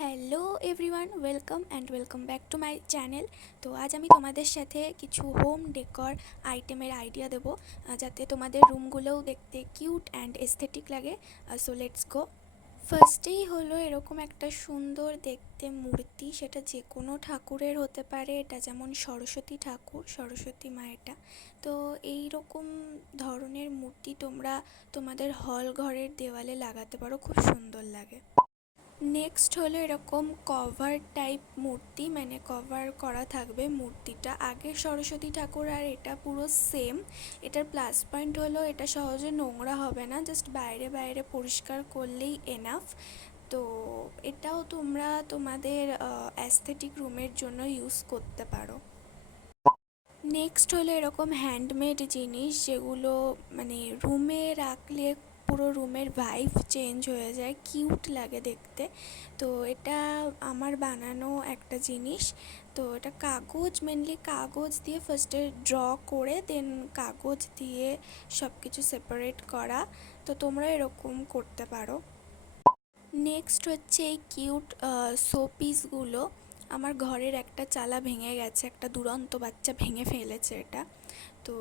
Hello everyone, welcome back to my channel. তো আজ আমি তোমাদের সাথে কিছু হোম ডেকর আইটেমের আইডিয়া দেবো, যাতে তোমাদের রুমগুলোও দেখতে কিউট অ্যান্ড এস্থেটিক লাগে। So let's go. ফার্স্টেই হলো এরকম একটা সুন্দর দেখতে মূর্তি, সেটা যে কোনো ঠাকুরের হতে পারে। এটা যেমন সরস্বতী ঠাকুর, সরস্বতী মা এটা। তো এই রকম ধরনের মূর্তি তোমরা তোমাদের হল ঘরের দেওয়ালে লাগাতে পারো, খুব সুন্দর লাগে। নেক্সট হলো এরকম কভার টাইপ মূর্তি, মানে কভার করা থাকবে মূর্তিটা। আগের সরস্বতী ঠাকুর আর এটা পুরো সেম। এটার প্লাস পয়েন্ট হলো এটা সহজে নোংরা হবে না, জাস্ট বাইরে বাইরে পরিষ্কার করলেই এনাফ। তো এটাও তোমরা তোমাদের অ্যাস্থেটিক রুমের জন্য ইউজ করতে পারো। নেক্সট হলো এরকম হ্যান্ডমেড জিনিস, যেগুলো মানে রুমে রাখলে পুরো রুমের ভাইব চেঞ্জ হয়ে যায়, কিউট লাগে দেখতে। তো এটা আমার বানানো একটা জিনিস। তো এটা কাগজ, মেনলি কাগজ দিয়ে ফার্স্টে ড্র করে দেন কাগজ দিয়ে সব কিছু সেপারেট করা। তো তোমরা এরকম করতে পারো। নেক্সট হচ্ছে এই কিউট শো পিসগুলো। আমার ঘরের একটা চালা ভেঙে গেছে, একটা দুরন্ত বাচ্চা ভেঙে ফেলেছে এটা। তো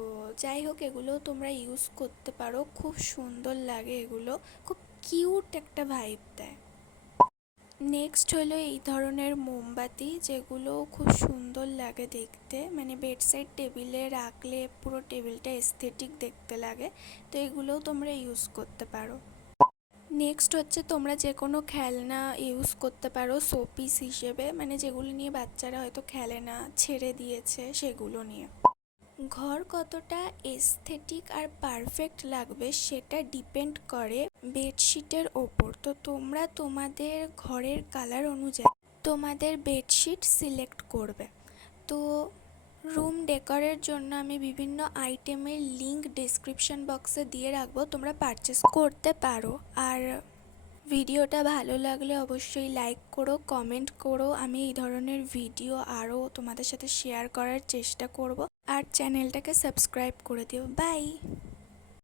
যাই হোক, এগুলো তোমরা ইউজ করতে পারো, খুব সুন্দর লাগে এগুলো, খুব কিউট একটা ভাইব দেয়। নেক্সট হলো এই ধরনের মোমবাতি, যেগুলো খুব সুন্দর লাগে দেখতে, মানে বেডসাইড টেবিলে রাখলে পুরো টেবিলটা এস্থেটিক দেখতে লাগে। তো এগুলোও তোমরা ইউজ করতে পারো। নেক্সট হচ্ছে তোমরা যে কোনো খেলনা ইউজ করতে পারো শোপিস হিসেবে, মানে যেগুলো নিয়ে বাচ্চারা হয়তো খেলে না, ছেড়ে দিয়েছে, সেগুলো নিয়ে। ঘর কতটা এস্থেটিক আর পারফেক্ট লাগবে সেটা ডিপেন্ড করে বেডশিটের ওপর। তো তোমরা তোমাদের ঘরের কালার অনুযায়ী তোমাদের বেডশিট সিলেক্ট করবে। তো রুম ডেকোরের জন্য আমি বিভিন্ন আইটেমের লিঙ্ক ডেসক্রিপশন বক্সে দিয়ে রাখবো, তোমরা পারচেস করতে পারো। আর ভিডিওটা ভালো লাগলে অবশ্যই লাইক করো, কমেন্ট করো। আমি এই ধরনের ভিডিও আরও তোমাদের সাথে শেয়ার করার চেষ্টা করব। আর চ্যানেলটাকে সাবস্ক্রাইব করে দিও। বাই।